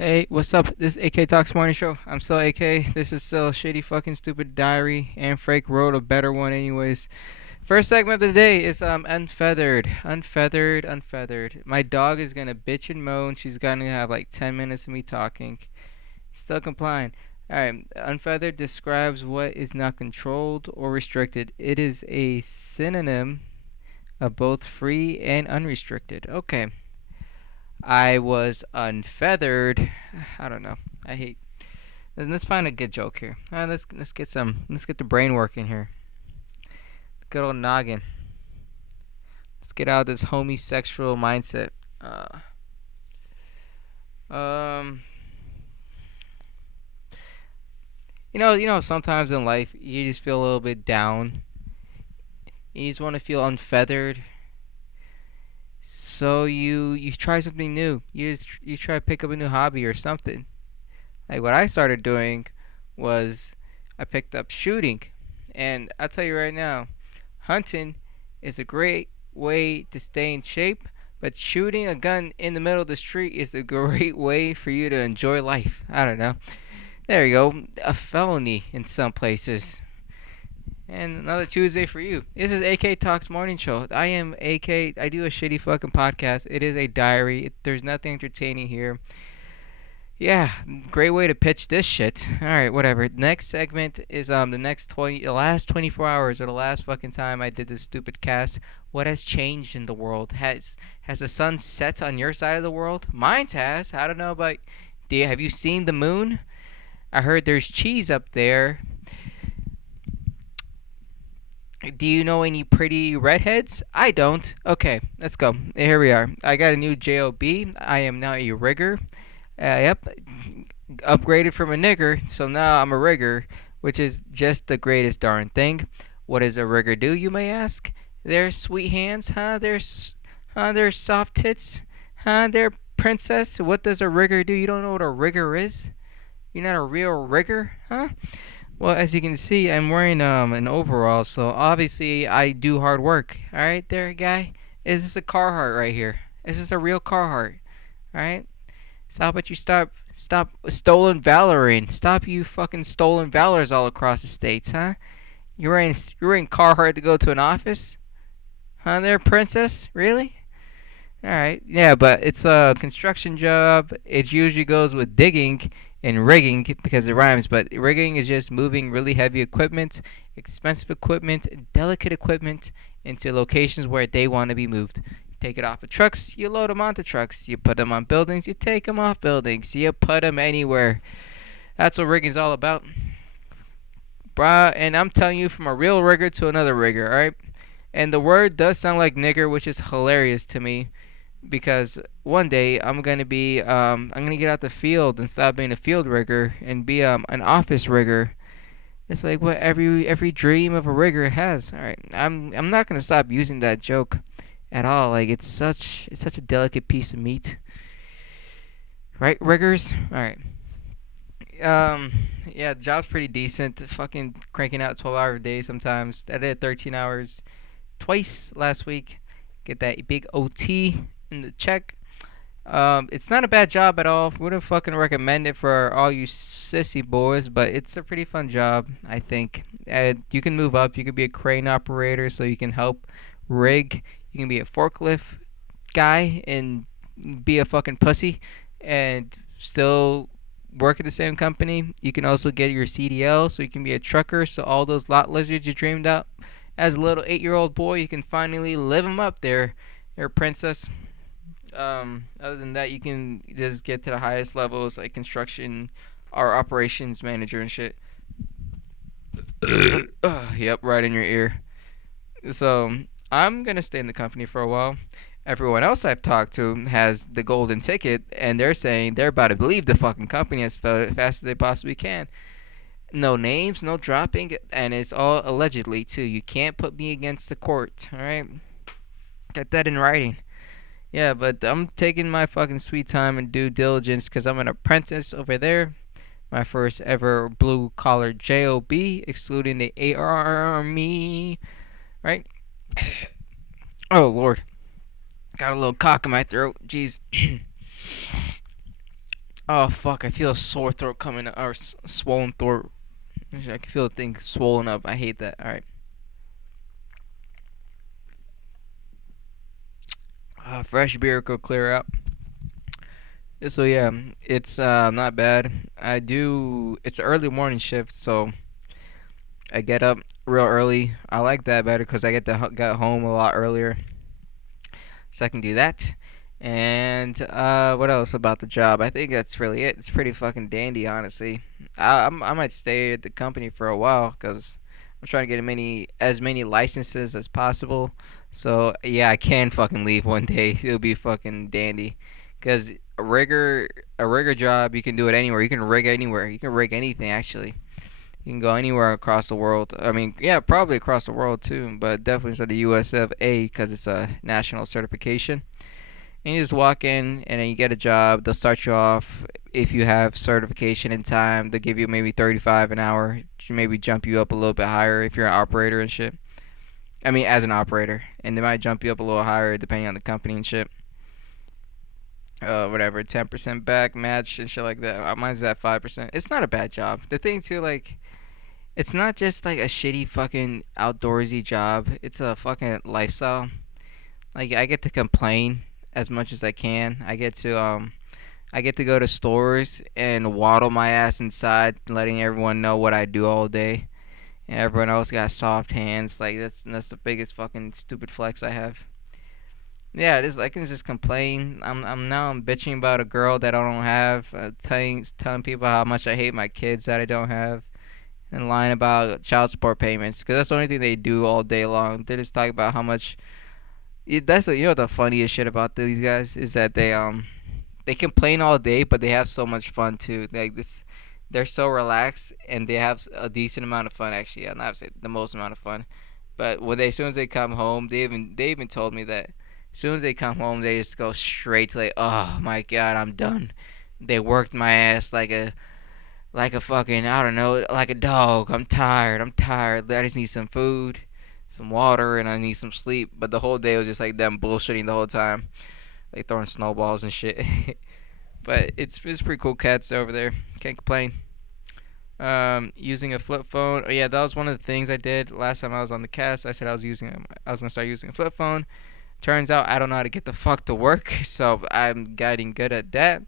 Hey, what's up? This is AK Talks Morning Show. I'm still AK. This is still Shady Fucking Stupid Diary. And Frank wrote a better one, anyways. First segment of the day is unfeathered, unfeathered. My dog is gonna bitch and moan. She's gonna have like 10 minutes of me talking. Still complying. Alright, unfeathered describes what is not controlled or restricted. It is a synonym of both free and unrestricted. Okay. I was unfeathered. I don't know. I hate. Let's find a good joke here. Let's get some. Let's get the brain working here. Good old noggin. Let's get out of this homosexual mindset. Um. Sometimes in life you just feel a little bit down. You just want to feel unfeathered. So you try something new. You try to pick up a new hobby or something. Like what I started doing was I picked up shooting. And I'll tell you right now, hunting is a great way to stay in shape, but shooting a gun in the middle of the street is a great way for you to enjoy life. I don't know. There you go. A felony in some places. And another Tuesday for you. This is AK Talks Morning Show. I am AK. I do a shitty fucking podcast. It is a diary. There's nothing entertaining here. Yeah, great way to pitch this shit. All right, whatever. Next segment is the last 24 hours or the last fucking time I did this stupid cast. What has changed in the world? Has the sun set on your side of the world? Mine's has. I don't know about. Have you seen the moon? I heard there's cheese up there. Do you know any pretty redheads? I don't. Okay, let's go. Here we are. I got a new job. I am now a rigger. Yep, upgraded from a nigger, so now I'm a rigger, which is just the greatest darn thing. What does a rigger do, you may ask? Their sweet hands, huh? Their soft tits, huh? Their princess. What does a rigger do? You don't know what a rigger is? You're not a real rigger, huh? Well, as you can see, I'm wearing an overall, so obviously I do hard work. All right, there, guy. Is this a Carhartt right here? Is this a real Carhartt? All right. So how about you stop stolen valoring? Stop you fucking stolen valors all across the states, huh? You're in Carhartt to go to an office? Huh there, princess? Really? Alright. Yeah, but it's a construction job. It usually goes with digging and rigging because it rhymes, but rigging is just moving really heavy equipment, expensive equipment, delicate equipment into locations where they want to be moved. Take it off of trucks, you load them onto trucks. You put them on buildings, you take them off buildings. You put them anywhere. That's what rigging's all about. Bruh, and I'm telling you from a real rigger to another rigger, alright? And the word does sound like nigger, which is hilarious to me because one day I'm gonna get out the field and stop being a field rigger and be an office rigger. It's like what every dream of a rigger has. All right, I'm not gonna stop using that joke at all. Like it's such a delicate piece of meat, right, riggers? All right. Um, yeah, the job's pretty decent. Fucking cranking out 12-hour days sometimes. I did 13 hours twice last week. Get that big OT in the check. It's not a bad job at all. Wouldn't fucking recommend it for all you sissy boys, but it's a pretty fun job, I think. You can move up. You can be a crane operator, so you can help rig. You can be a forklift guy and be a fucking pussy, and still work at the same company. You can also get your CDL, so you can be a trucker. So all those lot lizards you dreamed up as a little 8-year-old boy, you can finally live them up there, princess. Other than that, you can just get to the highest levels like construction or operations manager and shit. Yep, right in your ear. So I'm gonna stay in the company for a while. Everyone else I've talked to has the golden ticket, and they're saying they're about to leave the fucking company as fast as they possibly can. No names, no dropping, and it's all allegedly too. You can't put me against the court, all right? Get that in writing. Yeah, but I'm taking my fucking sweet time and due diligence because I'm an apprentice over there. My first ever blue collar job, excluding the army, right? Oh lord, got a little cock in my throat. Jeez. Oh fuck! I feel a sore throat coming or swollen throat. I can feel the thing swollen up. I hate that. All right. Fresh beer could clear out. So yeah, it's not bad. I do. It's an early morning shift, so I get up real early. I like that better because I get to get home a lot earlier, so I can do that. And what else about the job? I think that's really it. It's pretty fucking dandy, honestly. I might stay at the company for a while because I'm trying to get as many licenses as possible. So yeah, I can fucking leave one day. It'll be fucking dandy. Cause a rigger job, you can do it anywhere. You can rig anywhere. You can rig anything actually. You can go anywhere across the world. I mean, yeah, probably across the world too, but definitely inside the US of A because it's a national certification. And you just walk in and then you get a job. They'll start you off if you have certification in time. They'll give you maybe 35 an hour, maybe jump you up a little bit higher if you're an operator and shit. I mean, as an operator, and they might jump you up a little higher depending on the company and shit. Whatever, 10% back match and shit like that. Mine's at 5%. It's not a bad job. The thing too, like, it's not just like a shitty fucking outdoorsy job. It's a fucking lifestyle. Like I get to complain as much as I can. I get to go to stores and waddle my ass inside, letting everyone know what I do all day. And everyone else got soft hands. Like that's the biggest fucking stupid flex I have. Yeah, this I can just complain. I'm bitching about a girl that I don't have, telling people how much I hate my kids that I don't have, and lying about child support payments. Cause that's the only thing they do all day long. They just talk about how much. That's what, the funniest shit about these guys is that they complain all day, but they have so much fun too. Like this, they're so relaxed and they have a decent amount of fun. Actually, I'm not say the most amount of fun, but as soon as they come home, they even told me that as soon as they come home, they just go straight to like, oh my god, I'm done. They worked my ass like a fucking, I don't know, like a dog. I'm tired. I'm tired. I just need some food, some water, and I need some sleep. But the whole day was just like them bullshitting the whole time, like throwing snowballs and shit. But it's pretty cool cats over there. Can't complain. Using a flip phone. Oh yeah, that was one of the things I did last time I was on the cast. I said I was gonna start using a flip phone. Turns out I don't know how to get the fuck to work, so I'm getting good at that.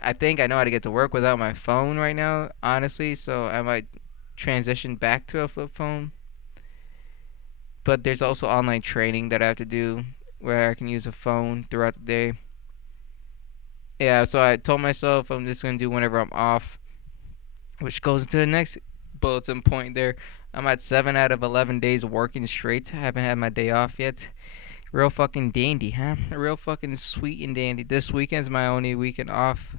I think I know how to get to work without my phone right now, honestly. So I might transition back to a flip phone. But there's also online training that I have to do where I can use a phone throughout the day. Yeah, so I told myself I'm just gonna do whenever I'm off, which goes into the next bulletin point there. I'm at 7 out of 11 days working straight. I haven't had my day off yet. Real fucking dandy, huh? Real fucking sweet and dandy. This weekend's my only weekend off.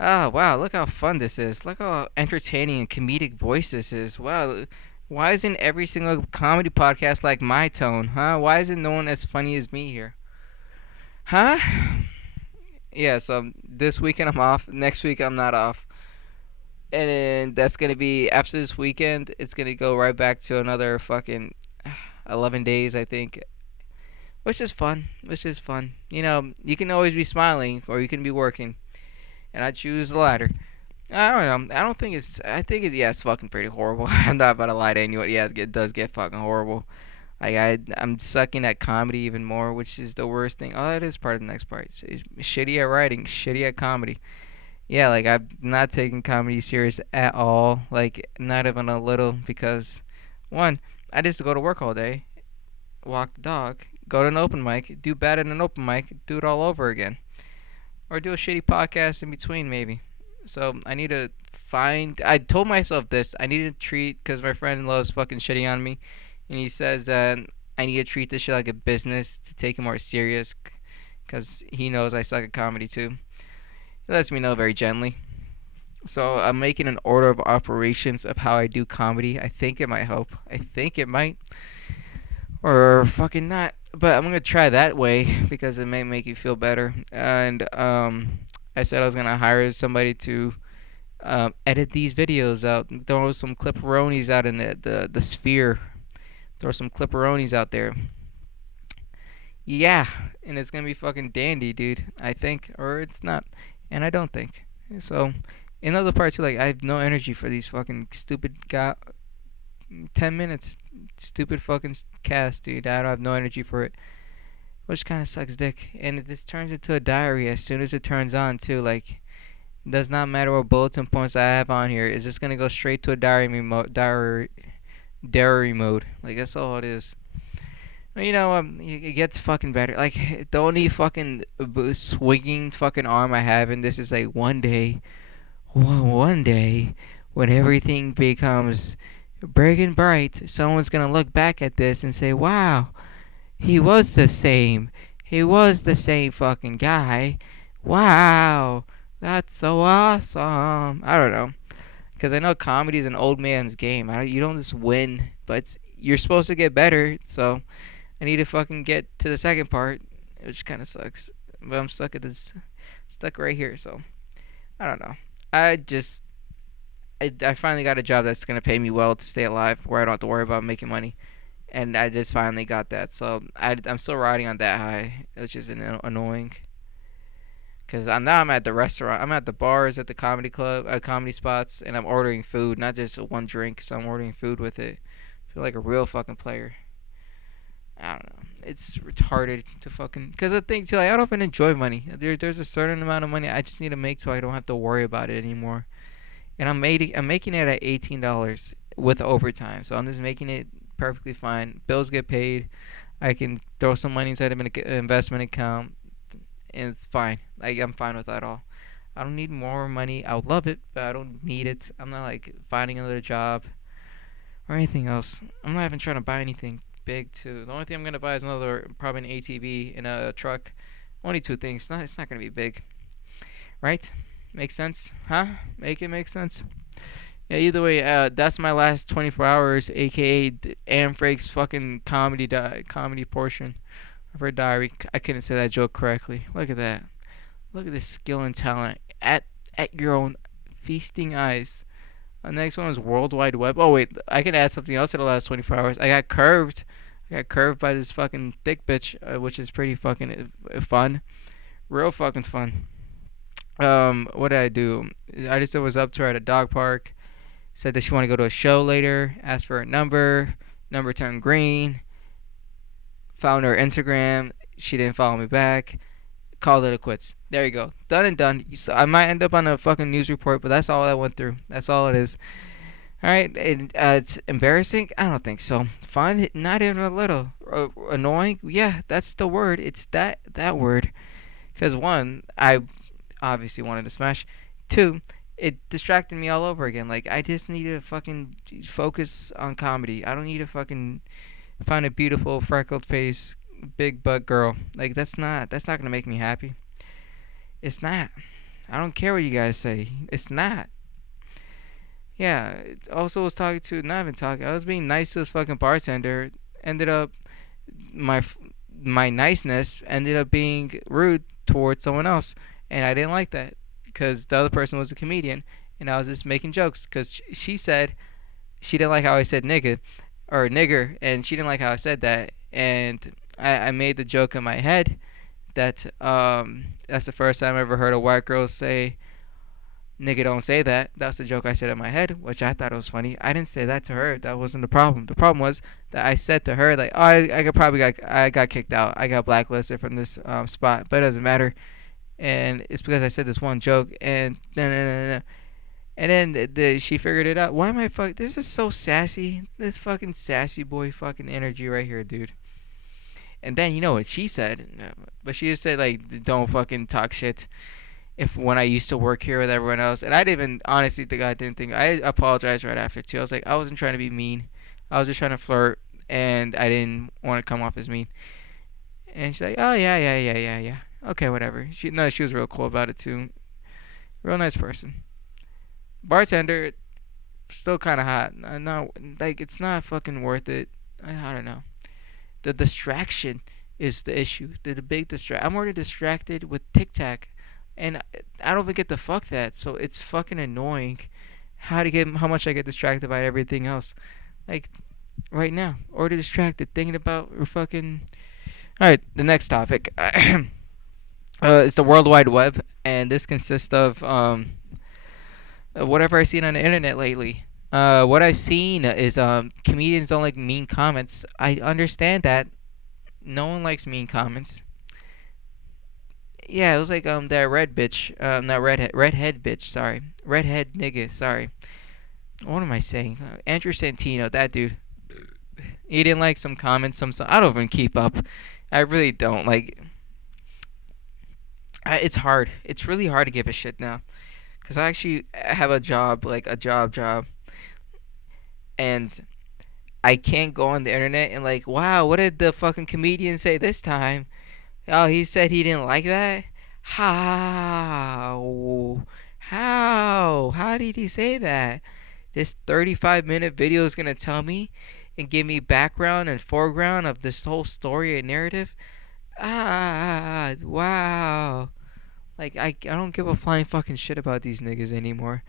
Oh, wow, look how fun this is. Look how entertaining and comedic voice this is. Wow, why isn't every single comedy podcast like my tone, huh? Why isn't no one as funny as me here? Huh? Yeah, so this weekend I'm off. Next week I'm not off. And then that's gonna be after this weekend. It's gonna go right back to another fucking 11 days, I think, which is fun. Which is fun. You can always be smiling or you can be working, and I choose the latter. I don't know. I don't think it's. I think yeah, it's fucking pretty horrible. I'm not about to lie to anyone. Yeah, it does get fucking horrible. Like I'm sucking at comedy even more, which is the worst thing. Oh, that is part of the next part. It's shitty at writing, shitty at comedy. Yeah, like I'm not taking comedy serious at all. Like not even a little because, one, I just go to work all day, walk the dog, go to an open mic, do bad at an open mic, do it all over again, or do a shitty podcast in between maybe. So I need to find. I told myself this. I need to treat because my friend loves fucking shitting on me, and he says that I need to treat this shit like a business to take it more serious, because he knows I suck at comedy too. He lets me know very gently. So I'm making an order of operations of how I do comedy. I think it might help. I think it might, or fucking not. But I'm gonna try that way because it may make you feel better. And I said I was gonna hire somebody to edit these videos out, throw some clipperonis out in the sphere, throw some clipperonis out there. Yeah, and it's gonna be fucking dandy, dude. I think, or it's not, and I don't think. So, in other parts, like I have no energy for these fucking stupid 10 minutes, stupid fucking cast, dude. I don't have no energy for it, which kind of sucks, dick. And it just turns into a diary as soon as it turns on, too. Like, it does not matter what bulletin points I have on here. It's just gonna go straight to a diary mode. Like that's all it is. It gets fucking better. Like the only fucking swinging fucking arm I have in this is like one day, when everything becomes big and bright, someone's gonna look back at this and say, "Wow, he was the same. He was the same fucking guy. Wow, that's so awesome." I don't know, because I know comedy is an old man's game. You don't just win, but you're supposed to get better. So I need to fucking get to the second part, which kind of sucks. But I'm stuck right here. So I don't know. I just I finally got a job that's gonna pay me well to stay alive, where I don't have to worry about making money, and I just finally got that. So I'm still riding on that high, which is annoying. Cause now I'm at the restaurant. I'm at the bars, at the comedy club, comedy spots, and I'm ordering food, not just one drink. So I'm ordering food with it. I feel like a real fucking player. I don't know. It's retarded to fucking. Cause the thing too, like, I don't even enjoy money. There's a certain amount of money I just need to make so I don't have to worry about it anymore. And I'm making it at $18 with overtime. So I'm just making it perfectly fine. Bills get paid. I can throw some money inside of an investment account, and it's fine. Like I'm fine with that all. I don't need more money. I would love it, but I don't need it. I'm not like finding another job or anything else. I'm not even trying to buy anything big too. The only thing I'm gonna buy is another probably an ATV and a truck. Only two things. It's not gonna be big, right? Makes sense, huh? Make it make sense. Yeah. Either way, that's my last 24 hours, aka Anne Frank's fucking comedy portion of her diary. I couldn't say that joke correctly. Look at that. Look at this skill and talent at your own feasting eyes. The next one is World Wide Web. Oh wait, I can add something else in the last 24 hours. I got curved. I got curved by this fucking thick bitch, which is pretty fucking fun. Real fucking fun. What did I do? I just was up to her at a dog park. Said that she wanted to go to a show later. Asked for a number. Number turned green. Found her Instagram. She didn't follow me back. Called it a quits. There you go. Done and done. So I might end up on a fucking news report, but that's all I went through. That's all it is. All right. It's embarrassing. I don't think so. Fun. Not even a little. Annoying. Yeah, that's the word. It's that word. Because one, I obviously wanted to smash. Two, it distracted me all over again. Like I just need to fucking focus on comedy. I don't need to fucking find a beautiful freckled face, big butt girl. Like that's not gonna make me happy. It's not. I don't care what you guys say. It's not. Yeah. Also was talking to not even talking. I was being nice to this fucking bartender. Ended up my my niceness ended up being rude towards someone else, and I didn't like that because the other person was a comedian, and I was just making jokes because she said she didn't like how I said nigga or nigger, and she didn't like how I said that, and I made the joke in my head that that's the first time I ever heard a white girl say nigga don't say that. That's the joke I said in my head, which I thought was funny. I didn't say that to her. That wasn't the problem. The problem was that I said to her like, oh, I got kicked out. I got blacklisted from this spot, but it doesn't matter. And it's because I said this one joke, and no. And then she figured it out. Why am I fuck? This is so sassy. This fucking sassy boy fucking energy right here, dude. And then you know what she said, but she just said like, don't fucking talk shit if when I used to work here with everyone else. And I didn't even honestly think I didn't think I apologized right after too. I was like, I wasn't trying to be mean. I was just trying to flirt, and I didn't want to come off as mean. And she's like, oh yeah. Okay, whatever. She was real cool about it too. Real nice person. Bartender, still kind of hot. No, like it's not fucking worth it. I don't know. The distraction is the issue. The big distract. I'm already distracted with Tic Tac, and I don't even get to fuck that. So it's fucking annoying. How much I get distracted by everything else. Like right now, already distracted thinking about or fucking. All right, the next topic. It's the World Wide Web, and this consists of whatever I seen on the internet lately. What I've seen is comedians don't like mean comments. I understand that. No one likes mean comments. Yeah, it was like that red bitch, not redhead bitch. Sorry, redhead nigga. Sorry. What am I saying? Andrew Santino, that dude. He didn't like some comments. Some I don't even keep up. I really don't like. It's hard. It's really hard to give a shit now. Cause I actually have a job, like a job, and I can't go on the internet and like, wow, what did the fucking comedian say this time? Oh, he said he didn't like that? How? How? How did he say that? This 35-minute video is gonna tell me and give me background and foreground of this whole story and narrative? Wow. Like, I don't give a flying fucking shit about these niggas anymore.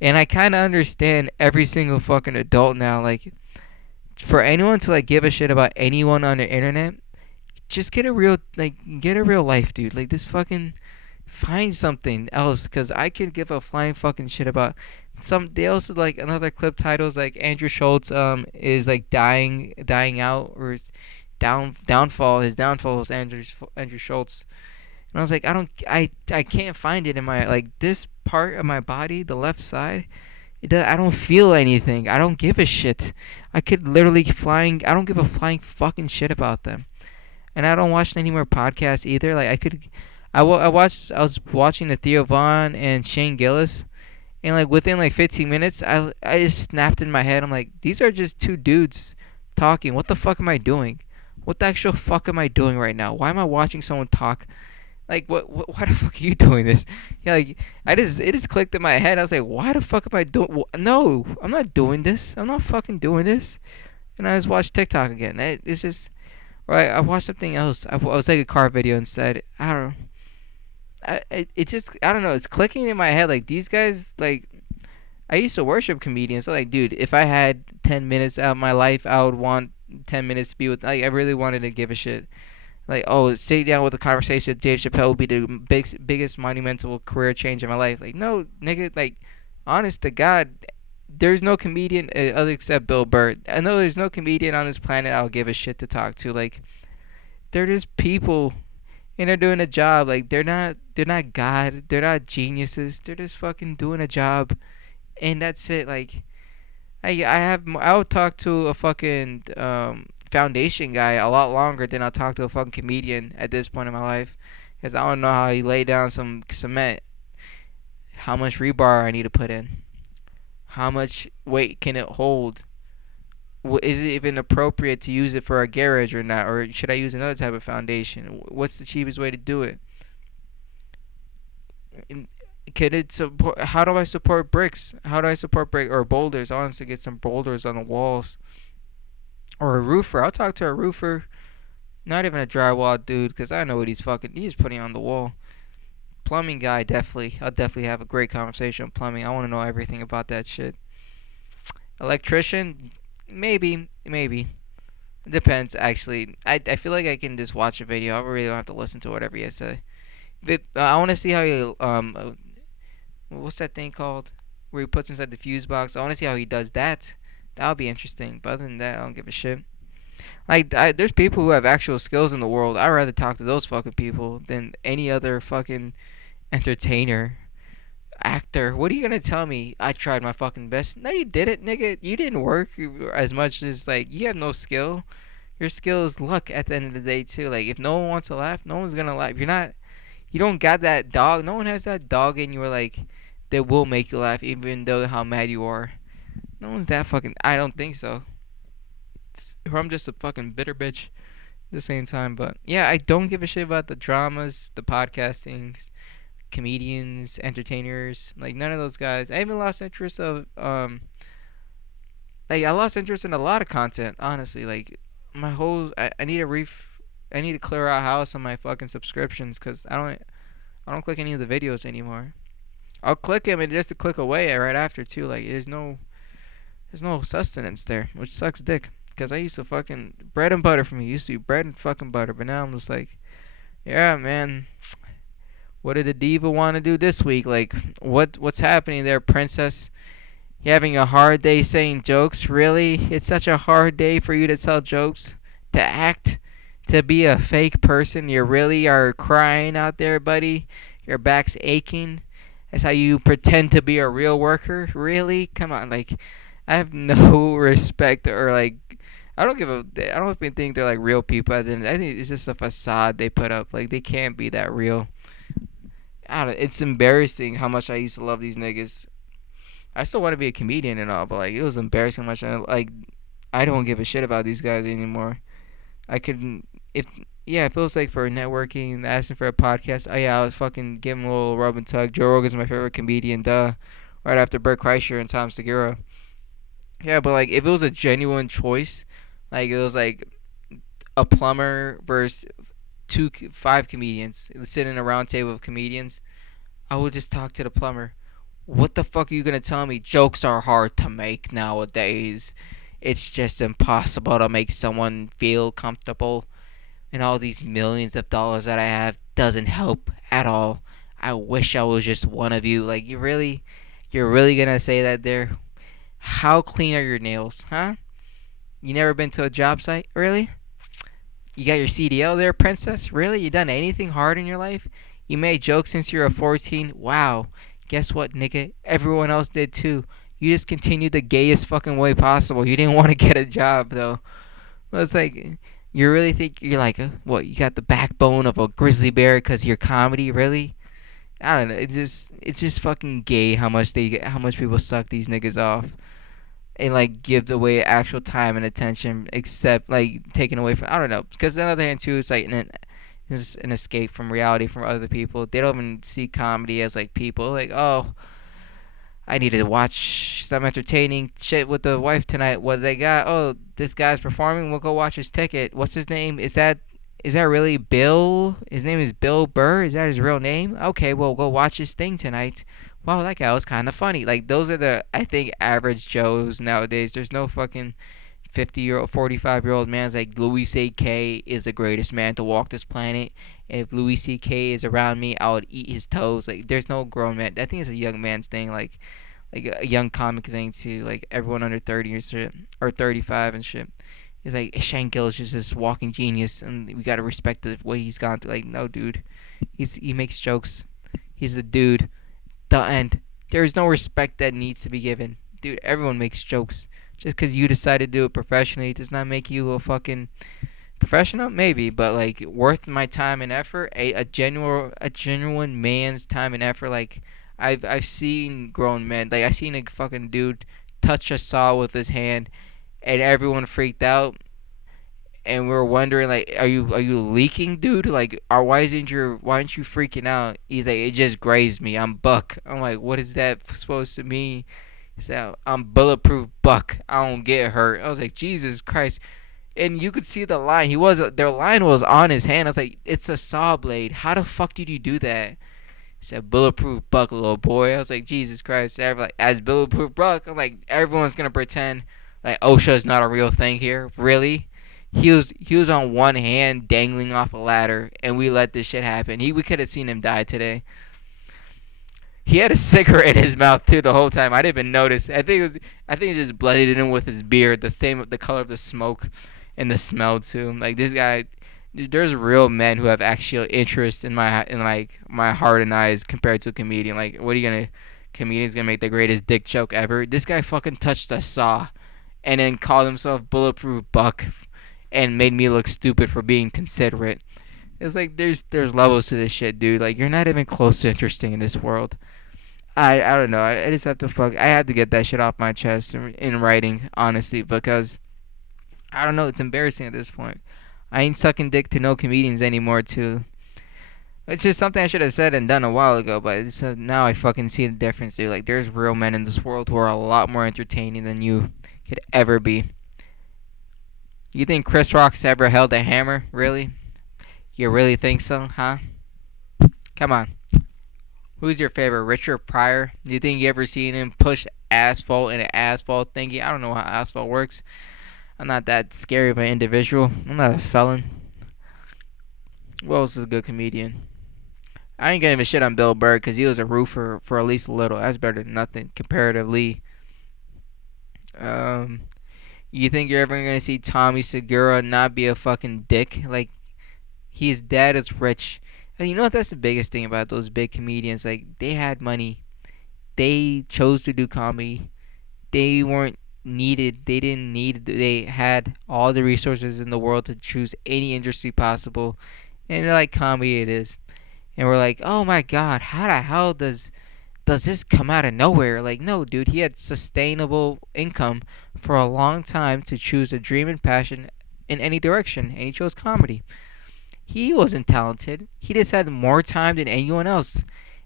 And I kind of understand every single fucking adult now. Like, for anyone to like give a shit about anyone on the internet, just get a real life, dude. Like this fucking find something else, cause I could give a flying fucking shit about some. They also like another clip titles like Andrew Schultz is like dying out or downfall. His downfall is Andrew Schultz. And I was like, I can't find it in my like this part of my body, the left side. I don't feel anything. I don't give a shit. I could literally flying. I don't give a flying fucking shit about them. And I don't watch any more podcasts either. Like I could, I watched. I was watching the Theo Vaughn and Shane Gillis, and like within like 15 minutes, I just snapped in my head. I'm like, these are just two dudes talking. What the fuck am I doing? What the actual fuck am I doing right now? Why am I watching someone talk? Like what why the fuck are you doing this? Yeah, like it just clicked in my head. I was like, why the fuck am I doing? No, I'm not doing this. I'm not fucking doing this. And I just watched TikTok again. It's just right. I watched something else. I was like a car video instead. I don't know. It just I don't know. It's clicking in my head. Like these guys. Like I used to worship comedians. So like, dude, if I had 10 minutes out of my life, I would want 10 minutes to be with. Like I really wanted to give a shit. Like, oh, sitting down with a conversation with Dave Chappelle would be the biggest monumental career change in my life. Like, no, nigga, like, honest to God, there's no comedian other except Bill Burr. I know there's no comedian on this planet I'll give a shit to talk to. Like, they're just people, and they're doing a job. Like, they're not God. They're not geniuses. They're just fucking doing a job, and that's it. Like, I would talk to a fucking foundation guy a lot longer than I'll talk to a fucking comedian at this point in my life, because I don't know how he laid down some cement, how much rebar I need to put in, how much weight can it hold. Is it even appropriate to use it for a garage or not, or should I use another type of foundation? What's the cheapest way to do it? And can it support? How do I support bricks? How do I support brick or boulders? I want to get some boulders on the walls or a roofer. I'll talk to a roofer. Not even a drywall dude, because I know what he's putting on the wall. Plumbing guy, definitely. I'll definitely have a great conversation on plumbing. I want to know everything about that shit. Electrician, maybe. It depends, actually. I feel like I can just watch a video. I really don't have to listen to whatever he has to say. But I want to see how he, what's that thing called? Where he puts inside the fuse box. I want to see how he does that. That would be interesting. But other than that, I don't give a shit. Like, there's people who have actual skills in the world. I'd rather talk to those fucking people than any other fucking entertainer, actor. What are you gonna tell me? I tried my fucking best. No, you didn't, nigga. You didn't work as much as, like, you have no skill. Your skill is luck at the end of the day, too. Like, if no one wants to laugh, no one's gonna laugh. You don't got that dog. No one has that dog in you where, like, they will make you laugh even though how mad you are. No one's that fucking. I don't think so. Or I'm just a fucking bitter bitch at the same time. But yeah, I don't give a shit about the dramas, the podcastings, comedians, entertainers. Like none of those guys. I even lost interest of like I lost interest in a lot of content. Honestly, like my whole I need a I need to clear out house on my fucking subscriptions because I don't click any of the videos anymore. I'll click them and just to click away right after too. Like there's no sustenance there, which sucks dick. Cause I used to fucking bread and butter for me used to be bread and fucking butter, but now I'm just like, yeah, man, What did the diva want to do this week? Like, what's happening there, princess? You having a hard day saying jokes? Really? It's such a hard day for you to tell jokes, to act, to be a fake person. You really are crying out there, buddy. Your back's aching. That's how you pretend to be a real worker? Really? Come on, like I have no respect or like I don't even think they're like real people. I think it's just a facade they put up. Like they can't be that real. I don't. It's embarrassing how much I used to love these niggas. I still want to be a comedian and all, but like it was embarrassing how much I don't give a shit about these guys anymore. I could if yeah, if it was like for networking, asking for a podcast, oh yeah, I was fucking giving a little rub and tug. Joe Rogan's my favorite comedian, duh. Right after Bert Kreischer and Tom Segura. Yeah, but like if it was a genuine choice, like it was like a plumber versus five comedians sitting in a round table of comedians, I would just talk to the plumber. What the fuck are you gonna tell me? Jokes are hard to make nowadays. It's just impossible to make someone feel comfortable. And all these millions of dollars that I have doesn't help at all. I wish I was just one of you. Like, you're really gonna say that there? How clean are your nails, huh? You never been to a job site, really? You got your CDL there, princess? Really? You done anything hard in your life? You made jokes since you were 14? Wow. Guess what, nigga? Everyone else did too. You just continued the gayest fucking way possible. You didn't want to get a job, though. Well, it's like, you really think you're like, what, you got the backbone of a grizzly bear because you're comedy? Really? I don't know. It's just fucking gay how much people suck these niggas off and like give away actual time and attention, except like taken away from I don't know. Because on the other hand too, it's like is an escape from reality from other people. They don't even see comedy as like people like I need to watch some entertaining shit with the wife tonight. What they got? Oh, this guy's performing. We'll go watch his ticket. What's his name? Is that really Bill? His name is Bill Burr. Is that his real name? Okay, well, go watch his thing tonight. Wow, that guy was kind of funny. Like those are the I think average Joes nowadays. There's no fucking 50-year-old, 45-year-old man's like Louis C.K. is the greatest man to walk this planet. If Louis C.K. is around me, I would eat his toes. Like there's no grown man. I think it's a young man's thing. Like a young comic thing too. Like everyone under 30 or shit, or 35 and shit. It's like Shane Gill is just this walking genius, and we gotta respect the way he's gone through. Like no, dude, he makes jokes. He's the dude. The end. There is no respect that needs to be given, dude. Everyone makes jokes. Just because you decide to do it professionally does not make you a fucking professional. Maybe, but like worth my time and effort. A genuine man's time and effort. Like I've seen grown men. Like I seen a fucking dude touch a saw with his hand, and everyone freaked out. And we are wondering like, are you leaking, dude? Like, why aren't you freaking out? He's like, it just grazed me. I'm Buck. I'm like, what is that supposed to mean? He said, I'm bulletproof Buck. I don't get hurt. I was like, Jesus Christ. And you could see the line. Their line was on his hand. I was like, it's a saw blade. How the fuck did you do that? He said, bulletproof Buck, little boy. I was like, Jesus Christ. Everybody, like, as bulletproof Buck, I'm like, everyone's gonna pretend like OSHA's not a real thing here. Really? He was on one hand dangling off a ladder, and we let this shit happen. We could have seen him die today. He had a cigarette in his mouth too the whole time. I didn't even notice. I think it just blended in with his beard, the color of the smoke, and the smell too. Like this guy, there's real men who have actual interest in like my heart and eyes compared to a comedian. Like, what are you gonna? Comedian's gonna make the greatest dick joke ever. This guy fucking touched a saw, and then called himself Bulletproof Buck, and made me look stupid for being considerate. It's like there's levels to this shit, dude. Like you're not even close to interesting in this world. I don't know. I just have to I have to get that shit off my chest in writing, honestly, because I don't know. It's embarrassing at this point. I ain't sucking dick to no comedians anymore, too. It's just something I should have said and done a while ago, but now I fucking see the difference, dude. Like, there's real men in this world who are a lot more entertaining than you could ever be. You think Chris Rock's ever held a hammer? Really? You really think so, huh? Come on. Who's your favorite, Richard Pryor? Do you think you ever seen him push asphalt in an asphalt thingy? I don't know how asphalt works. I'm not that scary of an individual. I'm not a felon. Who else is a good comedian? I ain't gonna even shit on Bill Burr because he was a roofer for at least a little. That's better than nothing comparatively. Um, you think you're ever gonna see Tommy Segura not be a fucking dick? Like his dad is rich. And you know what? That's the biggest thing about those big comedians. Like they had money. They chose to do comedy. They weren't needed. They didn't need. They had all the resources in the world to choose any industry possible, and they're like comedy it is. And we're like, oh my god, how the hell does this come out of nowhere? Like, no, dude, he had sustainable income for a long time to choose a dream and passion in any direction, and he chose comedy. He wasn't talented. He just had more time than anyone else,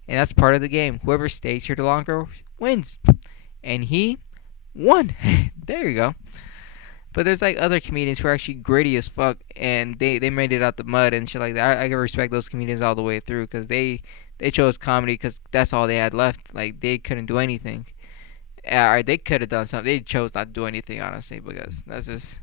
and that's part of the game. Whoever stays here the longer wins, and he won. There you go. But there's like other comedians who are actually gritty as fuck, and they made it out the mud and shit like that. I can respect those comedians all the way through because they chose comedy because that's all they had left. Like they couldn't do anything. Or they could have done something. They chose not to do anything honestly because that's just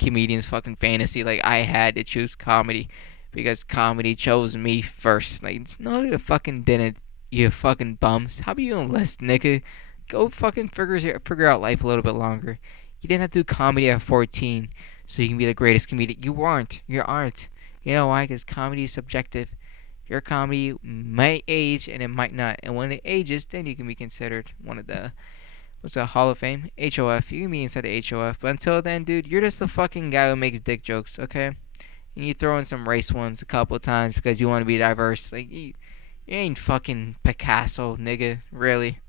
comedians fucking fantasy. Like I had to choose comedy because comedy chose me first. Like no, you fucking didn't. You fucking bums. How about you enlist, nigga? Go fucking figure out life a little bit longer. You didn't have to do comedy at 14 so you can be the greatest comedian. You weren't. You aren't. You know why? Because comedy is subjective. Your comedy might age and it might not. And when it ages, then you can be considered one of the what's that Hall of Fame? HOF. You can be inside the HOF. But until then, dude, you're just a fucking guy who makes dick jokes, okay? And you throw in some race ones a couple of times because you want to be diverse. Like you ain't fucking Picasso, nigga. Really.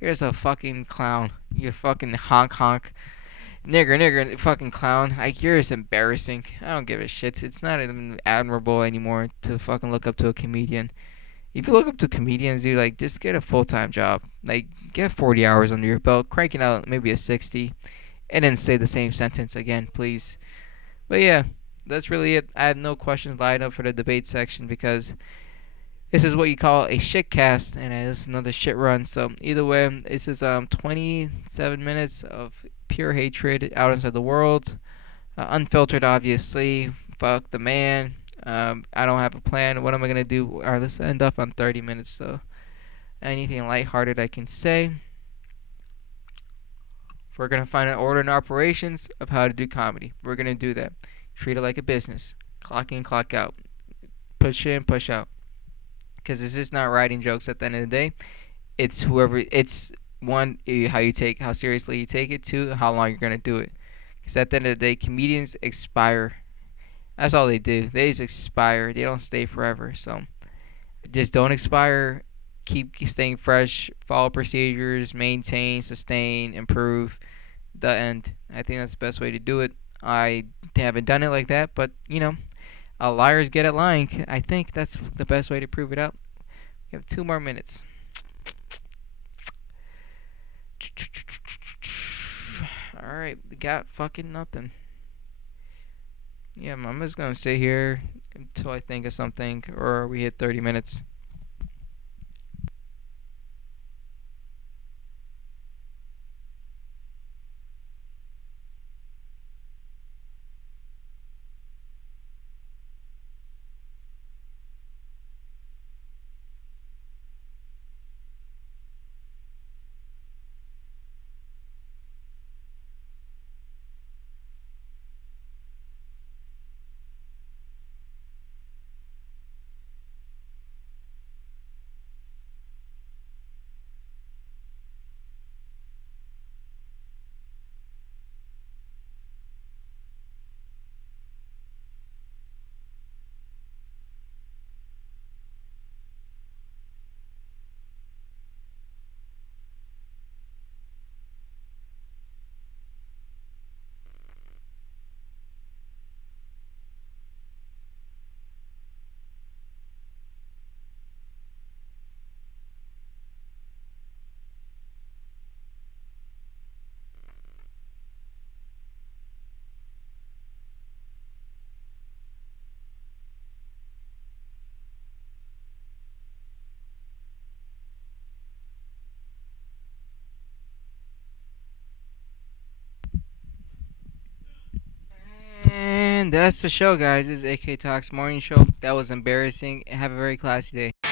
You're just a fucking clown. You fucking honk honk. Nigger, fucking clown. Like, you're just embarrassing. I don't give a shit. It's not even admirable anymore to fucking look up to a comedian. If you look up to comedians, dude, like, just get a full time job. Like, get 40 hours under your belt, cranking out maybe a 60, and then say the same sentence again, please. But yeah, that's really it. I have no questions lined up for the debate section because this is what you call a shit cast, and it's another shit run. So either way, this is 27 minutes of pure hatred out into the world, unfiltered, obviously. Fuck the man. I don't have a plan. What am I gonna do? Alright, let's end up on 30 minutes. So anything lighthearted I can say. We're gonna find an order and operations of how to do comedy. We're gonna do that. Treat it like a business. Clock in, clock out. Push in, push out. Because it's just not writing jokes at the end of the day. It's whoever. It's one how you take how seriously you take it. Two how long you're gonna do it. Because at the end of the day, comedians expire. That's all they do. They just expire. They don't stay forever. So just don't expire. Keep staying fresh. Follow procedures. Maintain. Sustain. Improve. The end. I think that's the best way to do it. I haven't done it like that, but liars get at lying. I think that's the best way to prove it out. We have 2 more minutes. Alright, we got fucking nothing. Yeah, I'm just gonna sit here until I think of something, or we hit 30 minutes. And that's the show, guys. This is AK Talks Morning Show. That was embarrassing. Have a very classy day.